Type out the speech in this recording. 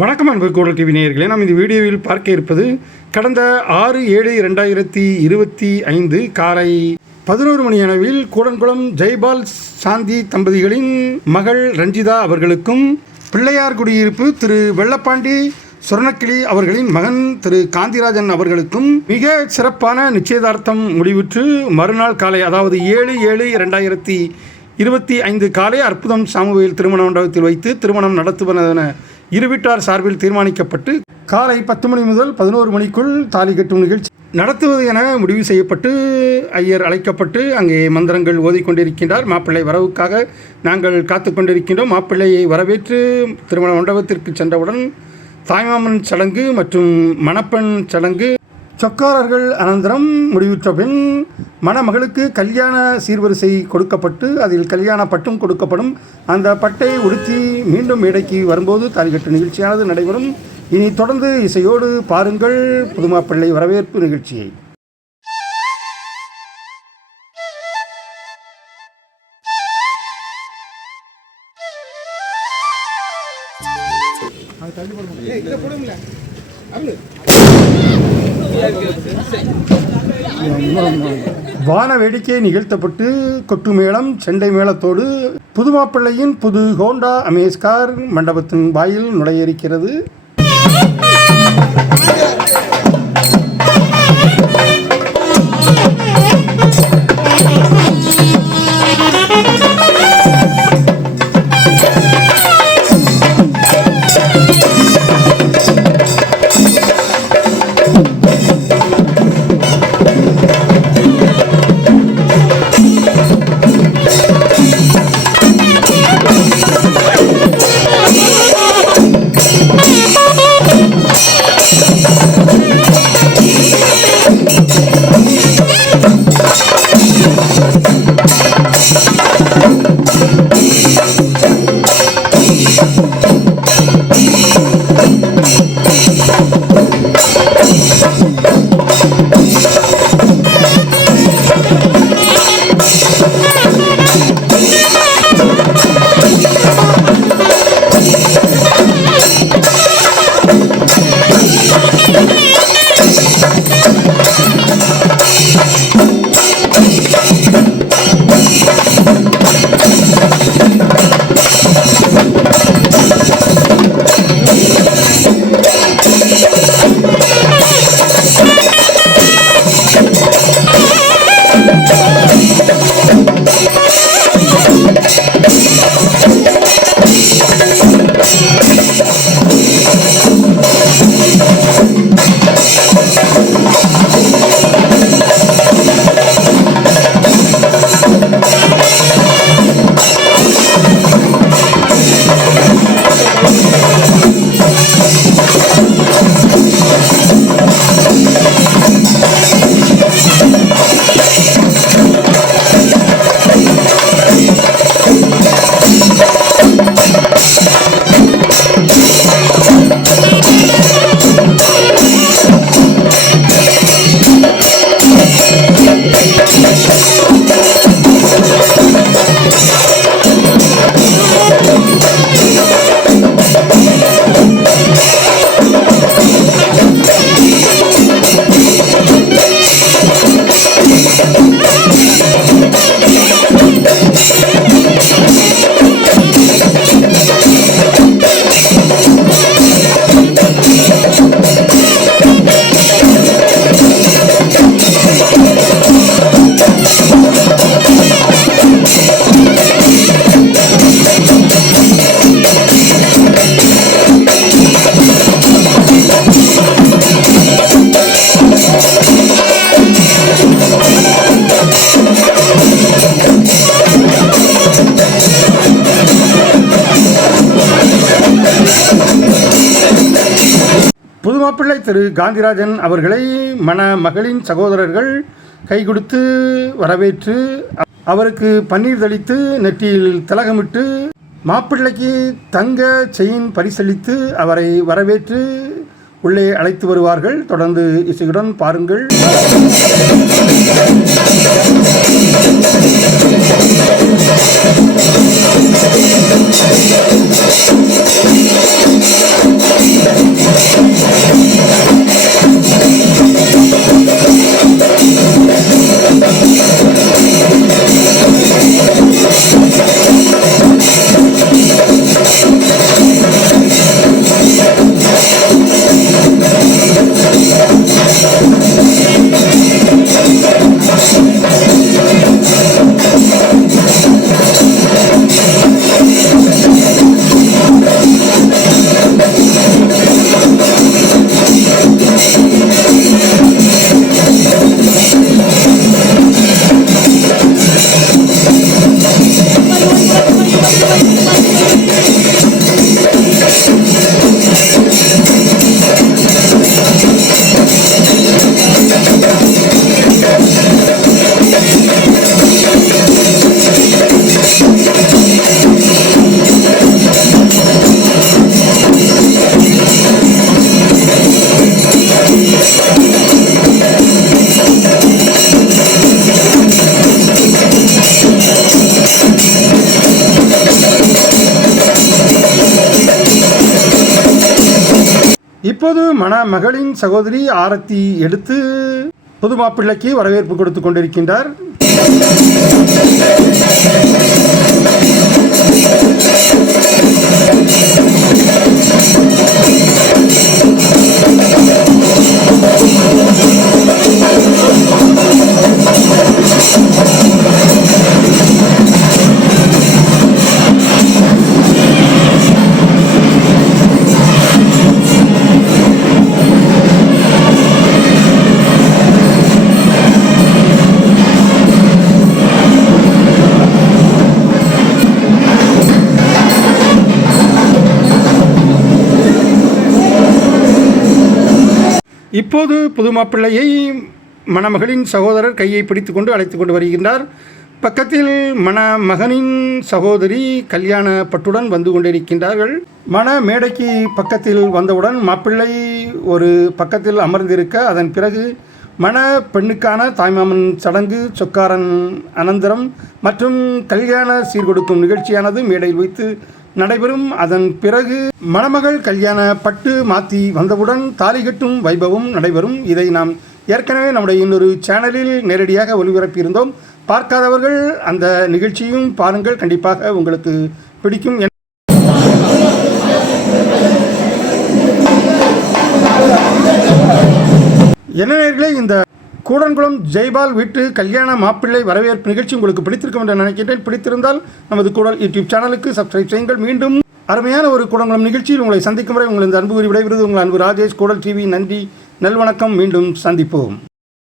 வணக்கம் அன்பு கோடல் டிவி நேயர்களே, நாம் இந்த வீடியோவில் பார்க்க இருப்பது கடந்த 6/7/2025 காலை 11 மணி அளவில் கூடன்குளம் ஜெய்பால் சாந்தி தம்பதிகளின் மகள் ரஞ்சிதா அவர்களுக்கும் பிள்ளையார் குடியிருப்பு திரு வெள்ளப்பாண்டி சுரணக்கிளி அவர்களின் மகன் திரு காந்திராஜன் அவர்களுக்கும் மிக சிறப்பான நிச்சயதார்த்தம் முடிவுற்று மறுநாள் காலை, அதாவது 7/7/2025 காலை அற்புதம் சாமுவேல் திருமண மண்டபத்தில் வைத்து திருமணம் நடத்துவதென இரு வீட்டார் சார்பில் தீர்மானிக்கப்பட்டு காலை 10 மணி முதல் 11 மணிக்குள் தாலி கட்டும் நிகழ்ச்சி நடத்துவது என முடிவு செய்யப்பட்டு ஐயர் அழைக்கப்பட்டு அங்கே மந்திரங்கள் ஓதிக்கொண்டிருக்கின்றார். மாப்பிள்ளை வரவுக்காக நாங்கள் காத்து கொண்டிருக்கின்றோம். மாப்பிள்ளையை வரவேற்று திருமண மண்டபத்திற்கு சென்றவுடன் தாய்மாமன் சடங்கு மற்றும் மணப்பெண் சடங்கு சொக்காரர்கள் அனந்தரம் முடிவுற்ற பின் மணமகளுக்கு கல்யாண சீர்வரிசை கொடுக்கப்பட்டு அதில் கல்யாண பட்டும் கொடுக்கப்படும். அந்த பட்டை உடுத்தி மீண்டும் மேடைக்கு வரும்போது தாலிகட்டு நிகழ்ச்சியானது நடைபெறும். இனி தொடர்ந்து இசையோடு பாருங்கள் புதுமாப்பிள்ளை வரவேற்பு நிகழ்ச்சியை. வான வேடிக்கை நிகழ்த்தப்பட்டு கொட்டு மேளம் செண்டை மேளத்தோடு புதுமாப்பிள்ளையின் புது ஹோண்டா அமேஸ் கார் மண்டபத்தின் வாயில் நுழைய இருக்கிறது. புதுமாப்பிள்ளை திரு காந்திராஜன் அவர்களை மணமகளின் சகோதரர்கள் கை கொடுத்து வரவேற்று அவருக்கு பன்னீர் தெளித்து நெற்றியில் திலகமிட்டு மாப்பிள்ளைக்கு தங்க செயின் பரிசளித்து அவரை வரவேற்று உள்ளே அழைத்து வருவார்கள். தொடர்ந்து இசையுடன் பாருங்கள். இப்போது மணமகளின் சகோதரி ஆரத்தி எடுத்து புது மாப்பிள்ளைக்கு வரவேற்பு கொடுத்து கொண்டிருக்கின்றார். இப்போது புது மாப்பிள்ளையை மணமகளின் சகோதரர் கையை பிடித்து கொண்டு அழைத்து கொண்டு வருகின்றார். பக்கத்தில் மணமகனின் சகோதரி கல்யாண பட்டுடன் வந்து கொண்டிருக்கின்றார்கள். மண மேடைக்கு பக்கத்தில் வந்தவுடன் மாப்பிள்ளை ஒரு பக்கத்தில் அமர்ந்திருக்க, அதன் பிறகு மண பெண்ணுக்கான தாய்மாமன் சடங்கு, சொக்காரன் அனந்தரம் மற்றும் கல்யாண சீர்கொடுக்கும் நிகழ்ச்சியானது மேடையில் வைத்து நடைபெறும். அதன் பிறகு மணமகள் கல்யாண பட்டு மாற்றி வந்தவுடன் தாலி கட்டும் வைபவம் நடைபெறும். இதை நாம் ஏற்கனவே நம்முடைய இன்னொரு சேனலில் நேரடியாக ஒளிபரப்பியிருந்தோம். பார்க்காதவர்கள் அந்த நிகழ்ச்சியும் பாருங்கள், கண்டிப்பாக உங்களுக்கு பிடிக்கும். என்ன நேயர்களே, இந்த கூடன்குளம் ஜெய்பால் வீட்டு கல்யாண மாப்பிள்ளை வரவேற்பு நிகழ்ச்சி உங்களுக்கு பிடித்திருக்கும் என்று நினைக்கிறேன். பிடித்திருந்தால் நமது கூடல் யூடியூப் சேனலுக்கு சப்ஸ்கிரைப் செய்யுங்கள். மீண்டும் அருமையான ஒரு கூடன்குளம் நிகழ்ச்சியில் உங்களை சந்திக்கும் வரை உங்களது அன்பு விடைபெறுவது உங்கள் அன்பு ராஜேஷ். கூடல் டிவி. நன்றி, நல்வணக்கம். மீண்டும் சந்திப்போம்.